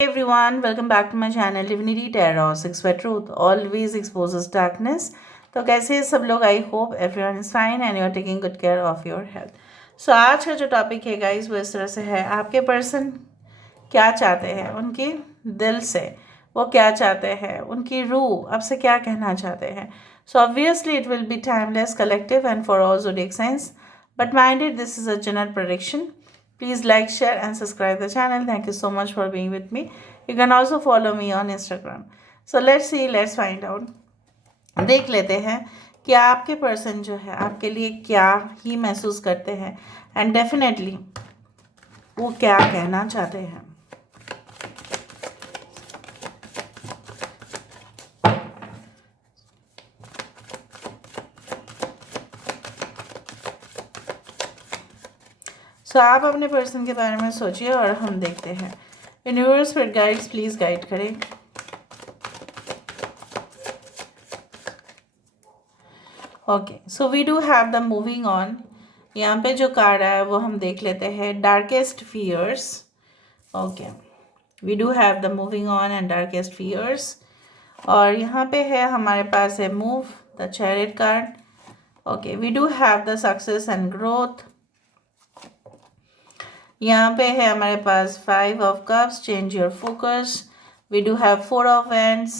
Hey everyone, welcome back to my channel Divinity Tarot 6 by Truth always exposes darkness. तो कैसे हैं सब लोग? I hope everyone is fine and you are taking good care of your health. So आज का जो topic है guys वो इस तरह से है. आपके पर्सन क्या चाहते हैं उनके दिल से, वो क्या चाहते हैं, उनकी रूह आपसे क्या कहना चाहते हैं. So obviously it will be timeless, collective and for all zodiac signs, but minded this is a general prediction. Please like, share and subscribe the channel. Thank you so much for being with me. You can also follow me on Instagram. So let's find out. देख लेते हैं कि आपके person जो है आपके लिए क्या ही महसूस करते हैं एंड डेफिनेटली वो क्या कहना चाहते हैं. सो आप अपने पर्सन के बारे में सोचिए और हम देखते हैं. यूनिवर्स फिर गाइड्स प्लीज गाइड करें. Okay, so we do have the moving on. यहाँ पे जो कार्ड आया है वो हम देख लेते हैं. Darkest fears. Okay, we do have the moving on and darkest fears. और यहाँ पे है हमारे पास है move the chariot card. Okay, we do have the success and growth. यहाँ पे है हमारे पास 5 of cups, change your focus. We do have 4 of wands,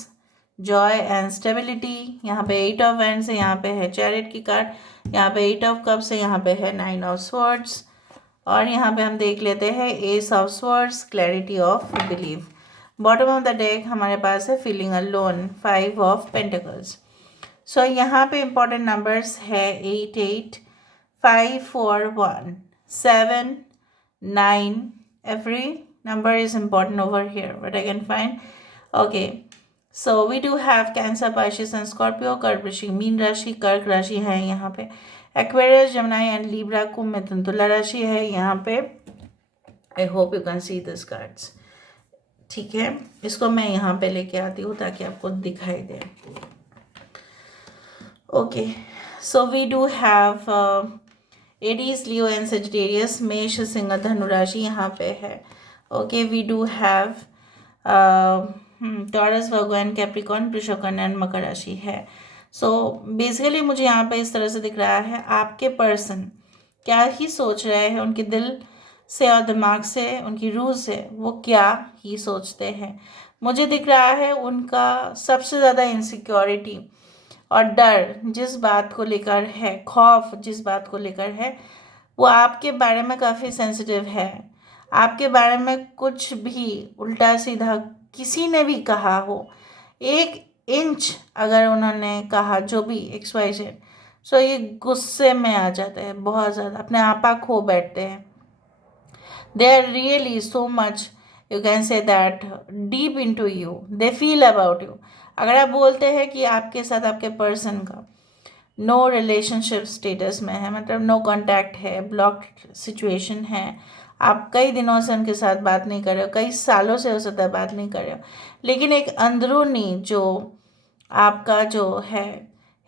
joy and stability. यहाँ पे 8 ऑफ वैंड्स है, यहाँ पे है चैरियट की कार्ड. यहाँ पे 8 ऑफ कप्स है, यहाँ पे है 9 ऑफ स्वॉर्ड्स. और यहाँ पे हम देख लेते हैं S of swords, clarity of believe. Bottom of the deck हमारे पास है फीलिंग अलोन, 5 ऑफ पेंटिकल्स. सो यहाँ पे इंपॉर्टेंट नंबर्स है 8 8, 5 4 1, 7 9. Every number is important over here what I can find. Okay, so we do have Cancer, Pisces and Scorpio. कर्क वृश्चिक mean राशि, कर्क राशि है यहाँ पे. Aquarius, Gemini and Libra, कुंभ मिथुन तुला राशि है यहाँ पे. I hope you can see these cards. ठीक है, इसको मैं यहाँ पे लेके आती हूँ ताकि आपको दिखाई दे. Okay, so we do have Aries, Leo and Sagittarius, Mesh, Singh, Dhanu राशि यहाँ पे है. Okay, we do have Taurus, Virgo and Capricorn, Vrishabh, Kanya and मकर राशि है. सो बेसिकली मुझे यहाँ पे इस तरह से दिख रहा है आपके पर्सन क्या ही सोच रहे हैं, उनके दिल से और दिमाग से, उनकी रूह से वो क्या ही सोचते हैं. मुझे दिख रहा है उनका सबसे ज़्यादा इनसिक्योरिटी और डर जिस बात को लेकर है, खौफ जिस बात को लेकर है, वो आपके बारे में काफ़ी सेंसिटिव है. आपके बारे में कुछ भी उल्टा सीधा किसी ने भी कहा हो, 1 इंच अगर उन्होंने कहा जो भी XYZ, सो ये गुस्से में आ जाते हैं, बहुत ज़्यादा अपने आपा खो बैठते हैं. They are really so much, you can say that, deep into you, they feel about you. अगर आप बोलते हैं कि आपके साथ आपके पर्सन का नो रिलेशनशिप स्टेटस में है, मतलब नो कांटेक्ट है, ब्लॉक्ड सिचुएशन है, आप कई दिनों से उनके साथ बात नहीं कर रहे हो, कई सालों से हो सकता है बात नहीं कर रहे हो, लेकिन एक अंदरूनी जो आपका जो है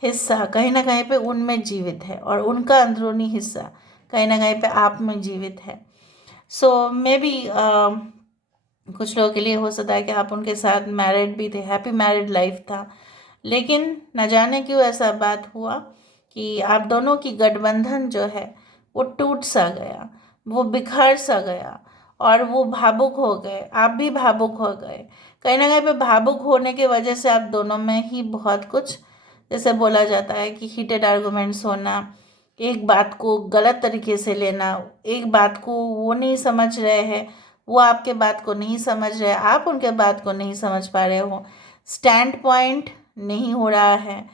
हिस्सा कहीं ना कहीं पे उनमें जीवित है और उनका अंदरूनी हिस्सा कहीं ना कहीं पे आप में जीवित है. सो मे बी कुछ लोगों के लिए हो सकता है कि आप उनके साथ मैरिड भी थे, हैप्पी मैरिड लाइफ था, लेकिन न जाने क्यों ऐसा बात हुआ कि आप दोनों की गठबंधन जो है वो टूट सा गया, वो बिखर सा गया और वो भावुक हो गए, आप भी भावुक हो गए. कहीं ना कहीं पे भावुक होने की वजह से आप दोनों में ही बहुत कुछ, जैसे बोला जाता है कि हीटेड आर्गूमेंट्स होना, एक बात को गलत तरीके से लेना, एक बात को वो नहीं समझ रहे हैं, वो आपके बात को नहीं समझ रहे, आप उनके बात को नहीं समझ पा रहे हो, स्टैंड पॉइंट नहीं हो रहा है,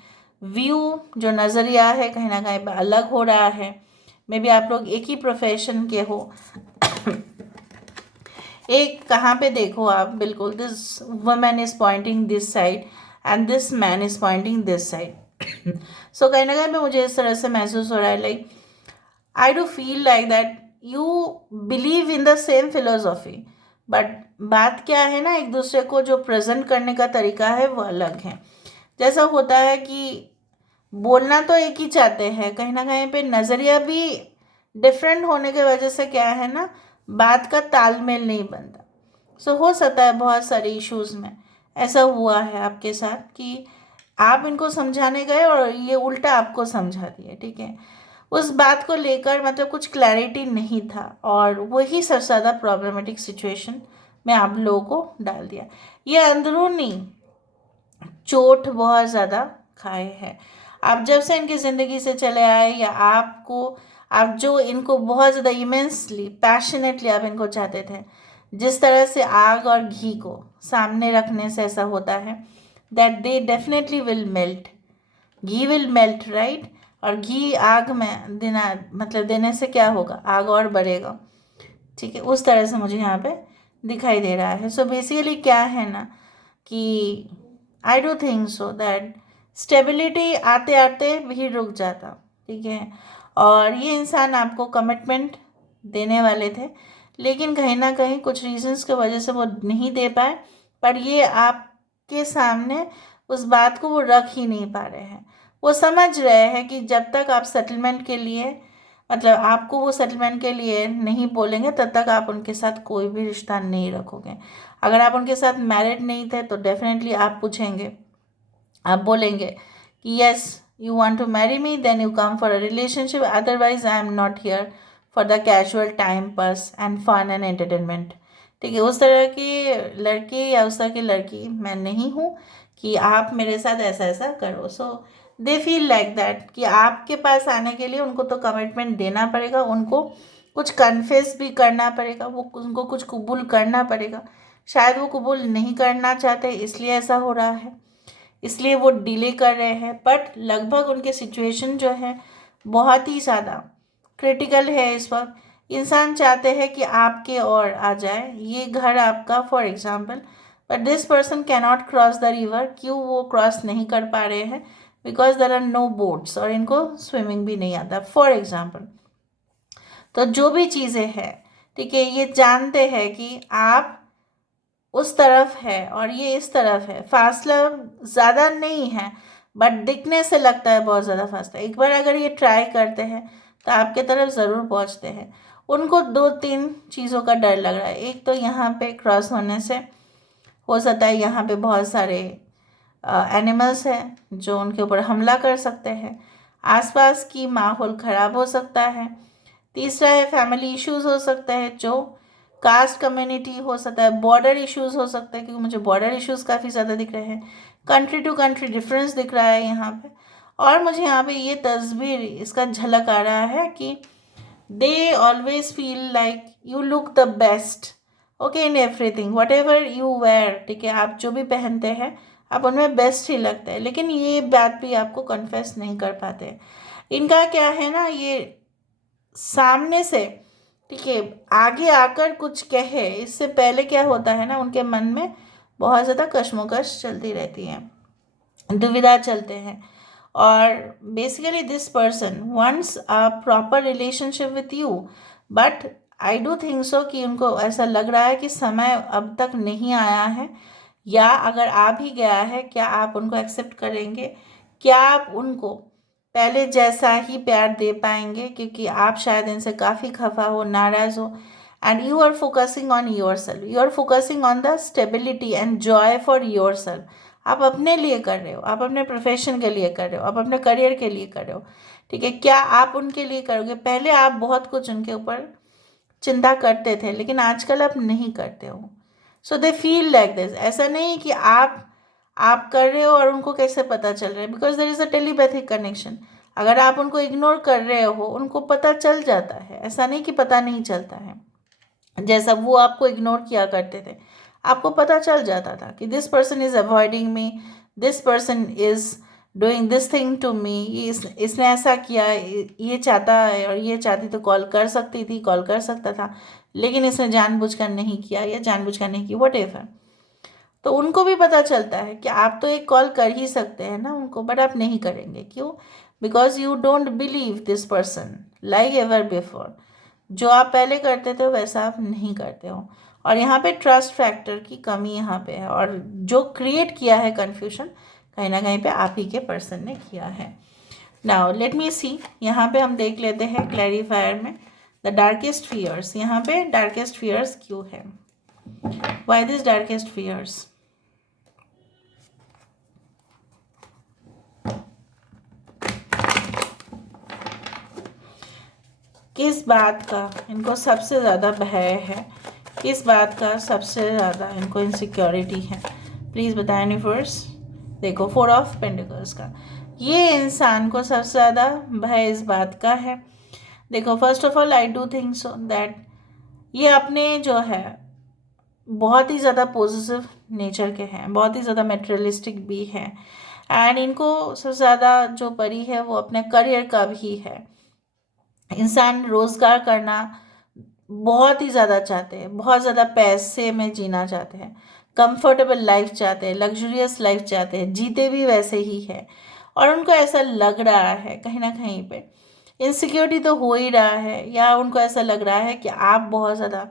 व्यू जो नज़रिया है कहीं ना कहीं अलग हो रहा है. मे बी आप लोग एक ही प्रोफेशन के हो. एक कहाँ पे देखो आप, बिल्कुल this women is pointing this side and this man is pointing this side. So कहीं ना कहीं पे मुझे इस तरह से महसूस हो रहा है, like I do feel like that you believe in the same philosophy, but बात क्या है ना, एक दूसरे को जो प्रेजेंट करने का तरीका है वो अलग है. जैसा होता है कि बोलना तो एक ही चाहते हैं, कहीं ना कहीं पे नज़रिया भी डिफरेंट होने की वजह से क्या है ना, बात का तालमेल नहीं बनता. सो हो सकता है बहुत सारे इश्यूज़ में ऐसा हुआ है आपके साथ कि आप इनको समझाने गए और ये उल्टा आपको समझा दिया, ठीक है। उस बात को लेकर मतलब कुछ क्लैरिटी नहीं था और वही सबसे ज़्यादा प्रॉब्लमेटिक सिचुएशन में आप लोगों को डाल दिया। ये अंदरूनी चोट बहुत ज़्यादा खाए हैं। आप जब से इनकी ज़िंदगी से चले आए या आप जो इनको बहुत ज़्यादा इमेंसली पैशनेटली आप इनको चाहते थे, जिस तरह से आग और घी को सामने रखने से ऐसा होता है that they definitely will melt, ghee will melt, right. और घी आग में देने से क्या होगा, आग और बढ़ेगा, ठीक है। उस तरह से मुझे यहाँ पे दिखाई दे रहा है। सो बेसिकली क्या है ना कि I do think so that stability आते आते भी रुक जाता, ठीक है। और ये इंसान आपको कमिटमेंट देने वाले थे, लेकिन कहीं ना कहीं कुछ रीजंस की वजह से वो नहीं दे पाए, पर ये आपके सामने उस बात को वो रख ही नहीं पा रहे हैं। वो समझ रहे हैं कि जब तक आप सेटलमेंट के लिए मतलब आपको वो सेटलमेंट के लिए नहीं बोलेंगे तब तक आप उनके साथ कोई भी रिश्ता नहीं रखोगे। अगर आप उनके साथ मैरिड नहीं थे तो डेफिनेटली आप पूछेंगे, आप बोलेंगे कि yes you want to marry me, then you come for a relationship, otherwise I am not here for the casual time pass and fun and entertainment, ठीक है। उस तरह की लड़के या उस तरह की लड़की मैं नहीं हूँ कि आप मेरे साथ ऐसा ऐसा करो। सो दे फील लाइक दैट कि आपके पास आने के लिए उनको तो कमिटमेंट देना पड़ेगा, उनको कुछ कन्फेस भी करना पड़ेगा, वो उनको कुछ कबूल करना पड़ेगा। शायद वो कबूल नहीं करना चाहते इसलिए ऐसा हो रहा है, इसलिए वो डिले कर रहे हैं। बट लगभग उनके सिचुएशन जो है बहुत ही ज़्यादा क्रिटिकल है इस वक्त। इंसान चाहते हैं कि आपके और आ जाए ये घर आपका for example, but this person cannot cross the river. क्यों वो क्रॉस नहीं कर पा रहे हैं? Because there are no boats और इनको स्विमिंग भी नहीं आता फॉर एग्जाम्पल। तो जो भी चीज़ें हैं, ठीक है, ये जानते हैं कि आप उस तरफ है और ये इस तरफ है, फासला ज़्यादा नहीं है बट दिखने से लगता है बहुत ज़्यादा फासला। एक बार अगर ये ट्राई करते हैं तो आपके तरफ ज़रूर पहुंचते हैं। उनको दो तीन चीज़ों का डर लग रहा है। एक तो यहाँ पे क्रॉस होने से हो सकता है यहाँ पे बहुत सारे एनिमल्स हैं जो उनके ऊपर हमला कर सकते हैं, आसपास की माहौल ख़राब हो सकता है। तीसरा है फैमिली इश्यूज हो सकता है, जो कास्ट कम्युनिटी हो सकता है, बॉर्डर इश्यूज हो सकता है क्योंकि मुझे बॉर्डर इश्यूज काफ़ी ज़्यादा दिख रहे हैं, कंट्री टू कंट्री डिफरेंस दिख रहा है यहाँ पे। और मुझे यहाँ पे ये तस्वीर इसका झलक आ रहा है कि they always feel like you look the best, okay, in everything whatever you wear, ठीक है। आप जो भी पहनते हैं आप उनमें बेस्ट ही लगता है, लेकिन ये बात भी आपको कन्फेस नहीं कर पाते। इनका क्या है ना, ये सामने से, ठीक है, आगे आकर कुछ कहे इससे पहले क्या होता है ना, उनके मन में बहुत ज़्यादा कश्मकश चलती रहती है, दुविधा चलते हैं। और basically this person wants a proper relationship with you, but I do think so कि उनको ऐसा लग रहा है कि समय अब तक नहीं आया है, या अगर आ भी गया है क्या आप उनको एक्सेप्ट करेंगे, क्या आप उनको पहले जैसा ही प्यार दे पाएंगे, क्योंकि आप शायद इनसे काफ़ी खफा हो, नाराज़ हो, and you are focusing on yourself, you are focusing on the stability and joy for yourself. आप अपने लिए कर रहे हो, आप अपने प्रोफेशन के लिए कर रहे हो, आप अपने करियर के लिए कर रहे हो, ठीक है। क्या आप उनके लिए करोगे? पहले आप बहुत कुछ उनके ऊपर चिंता करते थे लेकिन आजकल आप नहीं करते हो। सो दे फील लाइक दिस। ऐसा नहीं कि आप कर रहे हो और उनको कैसे पता चल रहा है, because there is a telepathic connection. अगर आप उनको इग्नोर कर रहे हो उनको पता चल जाता है, ऐसा नहीं कि पता नहीं चलता है। जैसा वो आपको इग्नोर किया करते थे, आपको पता चल जाता था कि this person is avoiding me, this person is doing this thing to me, इसने ऐसा किया, ये चाहता है और ये चाहती तो कॉल कर सकती थी, कॉल कर सकता था, लेकिन इसने जानबूझकर नहीं किया या जानबूझकर नहीं की, वट एवर। तो उनको भी पता चलता है कि आप तो एक कॉल कर ही सकते हैं ना उनको, बट आप नहीं करेंगे। क्यों? Because you don't believe this person like ever before. जो आप पहले करते थे वैसा आप नहीं करते हो, और यहाँ पे ट्रस्ट फैक्टर की कमी यहाँ पे है, और जो क्रिएट किया है कन्फ्यूजन कहीं ना कहीं पे आप ही के पर्सन ने किया है। नाउ लेट मी सी, यहाँ पे हम देख लेते हैं क्लैरिफायर में द डार्केस्ट फियर्स। यहाँ पे डार्केस्ट फियर्स क्यों है? Why these darkest fears? किस बात का इनको सबसे ज़्यादा भय है? किस बात का सबसे ज़्यादा इनको इनसिक्योरिटी है? प्लीज़ बताएं यूनिवर्स। देखो 4 ऑफ पेंटिकल्स का, ये इंसान को सबसे ज़्यादा भय इस बात का है। देखो first of all I do think so that ये अपने जो है बहुत ही ज़्यादा पॉजिटिव नेचर के हैं, बहुत ही ज़्यादा मेटेरियलिस्टिक भी है, एंड इनको सबसे ज़्यादा जो परी है वो अपने करियर का भी है। इंसान रोज़गार करना बहुत ही ज़्यादा चाहते हैं, बहुत ज़्यादा पैसे में जीना चाहते हैं, कंफर्टेबल लाइफ चाहते हैं, लग्जरियस लाइफ चाहते हैं, जीते भी वैसे ही है। और उनको ऐसा लग रहा है कहीं ना कहीं पे इनसिक्योरिटी तो हो ही रहा है, या उनको ऐसा लग रहा है कि आप बहुत ज़्यादा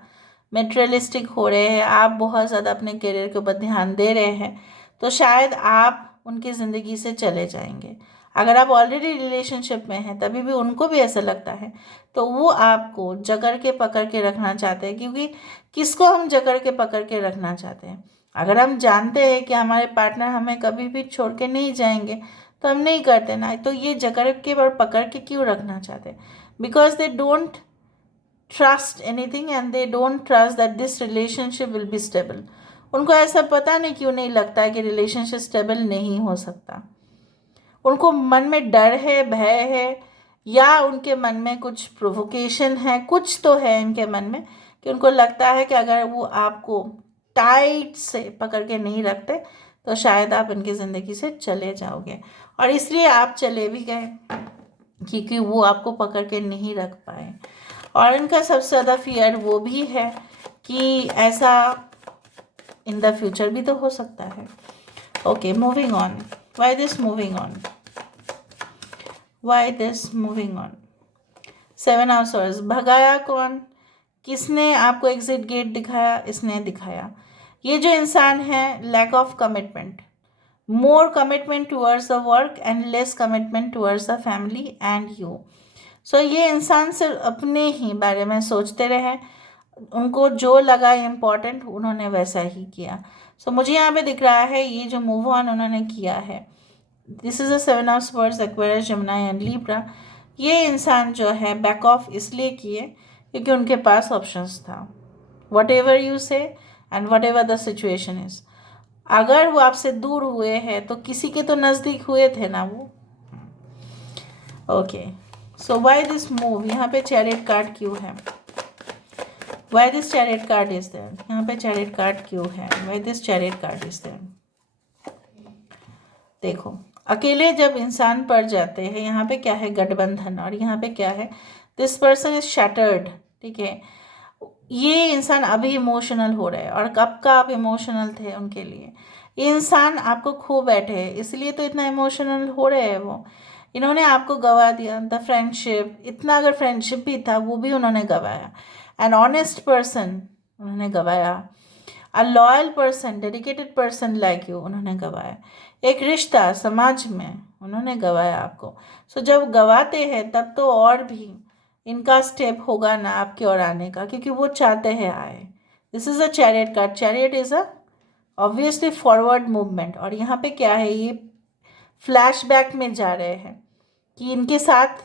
मेटेरियलिस्टिक हो रहे हैं, आप बहुत ज़्यादा अपने करियर के ऊपर ध्यान दे रहे हैं, तो शायद आप उनकी ज़िंदगी से चले जाएंगे। अगर आप ऑलरेडी रिलेशनशिप में हैं तभी भी उनको भी ऐसा लगता है, तो वो आपको जकड़ के पकड़ के रखना चाहते हैं। क्योंकि किसको हम जकड़ के पकड़ के रखना चाहते हैं? अगर हम जानते हैं कि हमारे पार्टनर हमें कभी भी छोड़ के नहीं जाएंगे तो हम नहीं करते ना, तो ये जकड़ के और पकड़ के क्यों रखना चाहते हैं? Because they don't trust anything and they don't trust that this relationship will be stable. उनको ऐसा पता नहीं क्यों नहीं लगता है कि रिलेशनशिप स्टेबल नहीं हो सकता। उनको मन में डर है, भय है, या उनके मन में कुछ प्रोवोकेशन है, कुछ तो है इनके मन में कि उनको लगता है कि अगर वो आपको टाइट से पकड़ के नहीं रखते तो शायद आप इनकी ज़िंदगी से चले जाओगे, और इसलिए आप चले भी गए क्योंकि वो आपको पकड़ के नहीं रख पाए। और इनका सबसे ज़्यादा फियर वो भी है कि ऐसा इन द फ्यूचर भी तो हो सकता है। Okay, moving on. Why this moving on? Why this moving on? 7 of swords. भगाया कौन? किसने आपको एग्जिट गेट दिखाया? इसने दिखाया। ये जो इंसान है, lack of commitment, more commitment towards the work and less commitment towards the family and you. So ये इंसान सिर्फ अपने ही बारे में सोचते रहे, उनको जो लगा इम्पोर्टेंट उन्होंने वैसा ही किया। सो मुझे यहाँ पे दिख रहा है ये जो मूव ऑन उन्होंने किया है, this is a 7 of swords, Aquarius, Gemini and Libra. ये इंसान जो है बैक ऑफ इसलिए किए क्योंकि उनके पास ऑप्शंस था। वट एवर यू से and what ever the situation is, अगर वो आपसे दूर हुए हैं तो किसी के तो नज़दीक हुए थे ना वो। Okay, so why this move? यहाँ पे चैरियट कार्ड क्यों है? Why this chariot card is there? यहाँ पे चैरियट कार्ड क्यों है? Why this chariot card is there? देखो, अकेले जब इंसान पड़ जाते हैं, यहाँ पे क्या है? गठबंधन। और यहाँ पे क्या है? This person is shattered. ठीक है, ये इंसान अभी इमोशनल हो रहा है, और कब का आप इमोशनल थे उनके लिए? ये इंसान आपको खो बैठे हैं, इसलिए तो इतना इमोशनल हो रहे हैं वो। इन्होंने आपको गवा दिया, द फ्रेंडशिप, इतना अगर फ्रेंडशिप भी था वो भी उन्होंने गवाया। एन ऑनेस्ट पर्सन उन्होंने गवाया। A loyal person, dedicated person like you उन्होंने गवाया। एक रिश्ता समाज में उन्होंने गवाया आपको। सो जब गवाते हैं तब तो और भी इनका स्टेप होगा ना आपके और आने का, क्योंकि वो चाहते हैं आए। This is a chariot card. Chariot is a obviously forward movement. और यहाँ पे क्या है? ये फ्लैशबैक में जा रहे हैं कि इनके साथ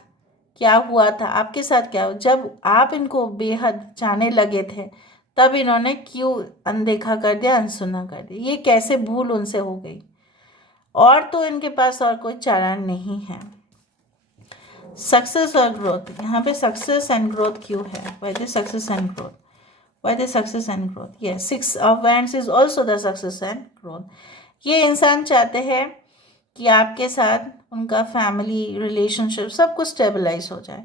क्या हुआ था, आपके साथ क्या हुआ। जब आप इनको बेहद चाहने लगे थे तब इन्होंने क्यों अनदेखा कर दिया, अनसुना कर दिया? ये कैसे भूल उनसे हो गई? और तो इनके पास और कोई चारा नहीं है। सक्सेस और ग्रोथ, यहाँ पे सक्सेस एंड ग्रोथ क्यों है? Why this success and growth? Why this success and growth? ये 6 of wands is also the success and growth. ये इंसान चाहते हैं कि आपके साथ उनका फैमिली रिलेशनशिप सब कुछ स्टेबलाइज हो जाए,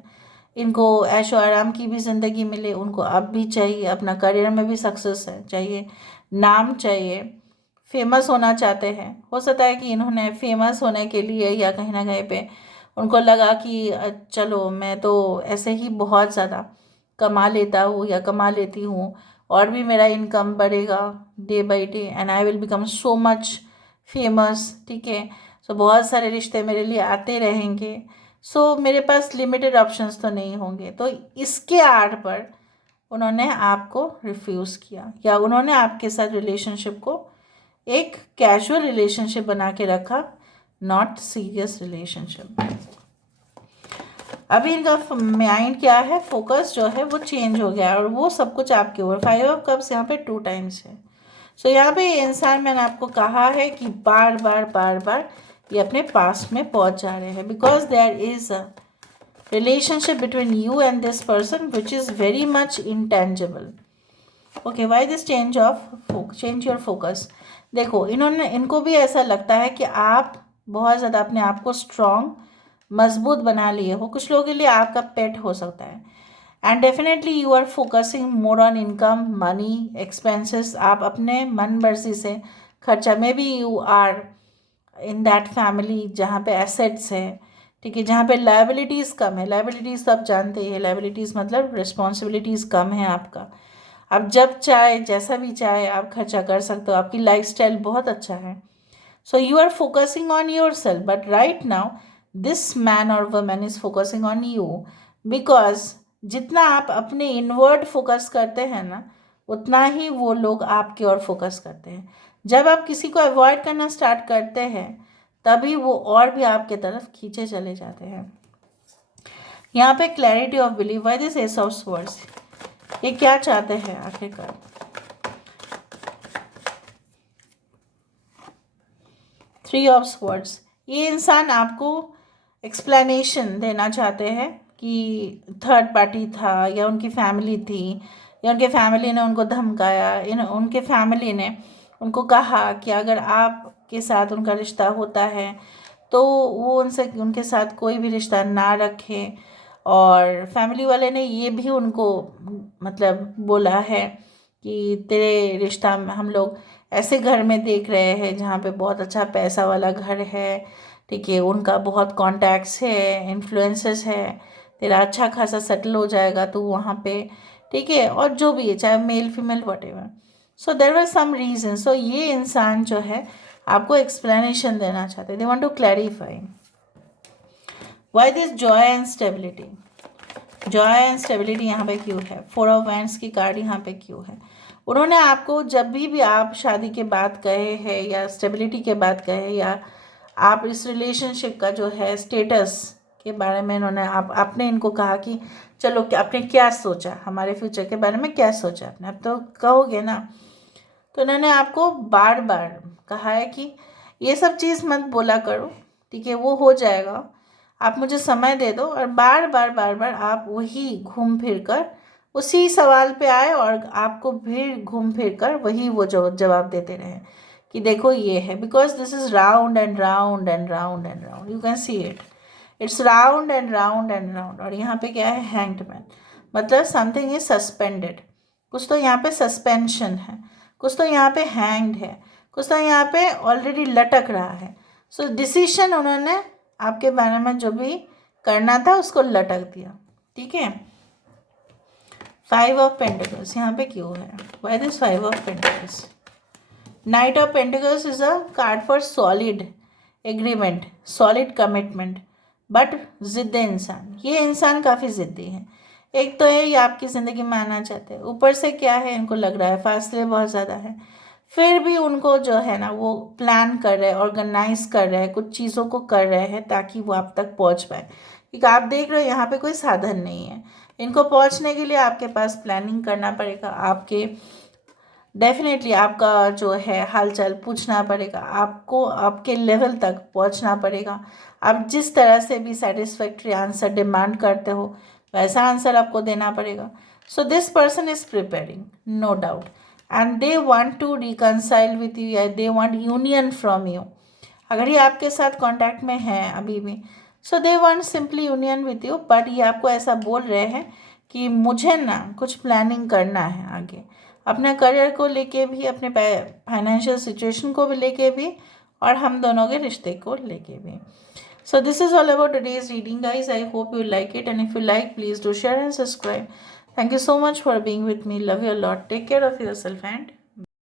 इनको ऐशो आराम की भी ज़िंदगी मिले, उनको अब भी चाहिए, अपना करियर में भी सक्सेस है चाहिए, नाम चाहिए, फेमस होना चाहते हैं। हो सकता है कि इन्होंने फेमस होने के लिए या कहीं ना कहीं पे उनको लगा कि चलो मैं तो ऐसे ही बहुत ज़्यादा कमा लेता हूँ या कमा लेती हूँ, और भी मेरा इनकम बढ़ेगा day by day, and I will become so much famous. ठीक है, सो बहुत सारे रिश्ते मेरे लिए आते रहेंगे, सो मेरे पास लिमिटेड ऑप्शंस तो नहीं होंगे। तो इसके आड़ पर उन्होंने आपको रिफ्यूज़ किया या उन्होंने आपके साथ रिलेशनशिप को एक कैजुअल रिलेशनशिप बना के रखा, नॉट सीरियस रिलेशनशिप। अभी इनका माइंड क्या है, फोकस जो है वो चेंज हो गया और वो सब कुछ आपके ऊपर। 5 ऑफ कप्स यहाँ पे 2 टाइम्स है। सो यहाँ पे ये इंसान, मैंने आपको कहा है कि बार बार ये अपने पास्ट में पहुंच जा रहे हैं, because there is a relationship between you and this person which is very much intangible. Okay, why this change your focus? देखो, इनको भी ऐसा लगता है कि आप बहुत ज़्यादा अपने आप को स्ट्रॉन्ग, मजबूत बना लिए हो। कुछ लोगों के लिए आपका पेट हो सकता है। And definitely you are focusing more on income, money, expenses. आप अपने मन मर्जी से खर्चा, maybe you are in that family जहाँ पे एसेट्स है, ठीक है, जहाँ पे लाइबिलिटीज़ कम है। लाइबिलिटीज़ तो आप जानते ही है, लाइबिलिटीज़ मतलब रिस्पॉन्सिबिलिटीज़ कम है आपका। आप जब चाहे, जैसा भी चाहे आप खर्चा कर सकते हो। आपकी लाइफस्टाइल बहुत अच्छा है। So you are focusing on yourself, but right now this man और woman is focusing on you, because जितना आप अपने इनवर्ड फोकस करते हैं ना, उतना ही वो लोग आपकी ओर फोकस करते हैं। जब आप किसी को अवॉइड करना स्टार्ट करते हैं, तभी वो और भी आपके तरफ खींचे चले जाते हैं। यहाँ पे clarity of belief, why this S of swords, ये क्या चाहते हैं आखिरकार? 3 ऑफ स्वर्ड्स, ये इंसान आपको एक्सप्लेनेशन देना चाहते हैं कि थर्ड पार्टी था या उनकी फैमिली थी या उनके फैमिली ने उनको धमकाया, उनके फैमिली ने उनको कहा कि अगर आपके साथ उनका रिश्ता होता है तो वो उनके साथ कोई भी रिश्ता ना रखें। और फैमिली वाले ने ये भी उनको मतलब बोला है कि तेरे रिश्ता हम लोग ऐसे घर में देख रहे हैं जहाँ पे बहुत अच्छा पैसा वाला घर है, ठीक है, उनका बहुत कॉन्टैक्ट्स है, इन्फ्लुएंसेस है, तेरा अच्छा खासा सेटल हो जाएगा तो वहाँ पे, ठीक है, और जो भी है, चाहे male female whatever. So there were some reason. So ये इंसान जो है आपको एक्सप्लेनेशन देना चाहते हैं, they want to clarify why this joy and stability. Joy and stability यहाँ पे क्यों है? 4 ऑफ वैंड्स की कार्ड यहाँ पे क्यों है? उन्होंने आपको जब भी आप शादी के बात कहे हैं या स्टेबिलिटी के बात कहे या आप इस रिलेशनशिप का जो है स्टेटस के बारे में आपने इनको कहा कि चलो आपने क्या सोचा, हमारे फ्यूचर के बारे में क्या सोचा आपने, अब तो कहोगे ना। तो इन्होंने आपको बार बार कहा है कि ये सब चीज़ मत बोला करो, ठीक है, वो हो जाएगा, आप मुझे समय दे दो। और बार बार आप वही घूम फिर कर उसी सवाल पे आए और आपको फिर घूम फिर कर वही वो जवाब देते रहे कि देखो ये है, because this is round and round and round and round, you can see it, it's round and round and round. और यहाँ पे क्या है? हैंग्ड मैन, मतलब समथिंग इज सस्पेंडेड। कुछ तो यहाँ पे सस्पेंशन है, कुछ तो यहाँ पे हैंग्ड है, कुछ तो यहाँ पे ऑलरेडी लटक रहा है। सो डिसीशन उन्होंने आपके बारे में जो भी करना था उसको लटक दिया, ठीक है। 5 ऑफ पेंटिकल्स यहाँ पे क्यों है? Why this 5 of pentacles? Night of pentacles is a card for solid agreement, solid commitment, but जिद्दी इंसान, ये इंसान काफ़ी ज़िद्दी है। एक तो है ये आपकी ज़िंदगी में आना चाहते हैं, ऊपर से क्या है, इनको लग रहा है फासले बहुत ज़्यादा है, फिर भी उनको जो है ना वो प्लान कर रहे हैं, ऑर्गेनाइज कर रहे हैं, कुछ चीज़ों को कर रहे हैं ताकि वो आप तक पहुंच पाए। क्योंकि आप देख रहे हो यहाँ पे कोई साधन नहीं है, इनको पहुंचने के लिए आपके पास प्लानिंग करना पड़ेगा, आपके डेफिनेटली आपका जो है हालचाल पूछना पड़ेगा, आपको आपके लेवल तक पहुंचना पड़ेगा। आप जिस तरह से भी सेटिस्फैक्ट्री आंसर डिमांड करते हो वैसा आंसर आपको देना पड़ेगा। So this person is preparing, no doubt, and they want to reconcile with you या they want union from you. अगर ये आपके साथ कांटेक्ट में है अभी भी, so they want simply union with you, but ये आपको ऐसा बोल रहे हैं कि मुझे ना कुछ प्लानिंग करना है आगे, अपने करियर को लेके भी, अपने फाइनेंशियल सिचुएशन को भी लेके भी, और हम दोनों के रिश्ते को लेके भी। So this is all about today's reading, guys. I hope you like it, and if you like, please do share and subscribe. Thank you so much for being with me. Love you a lot. Take care of yourself and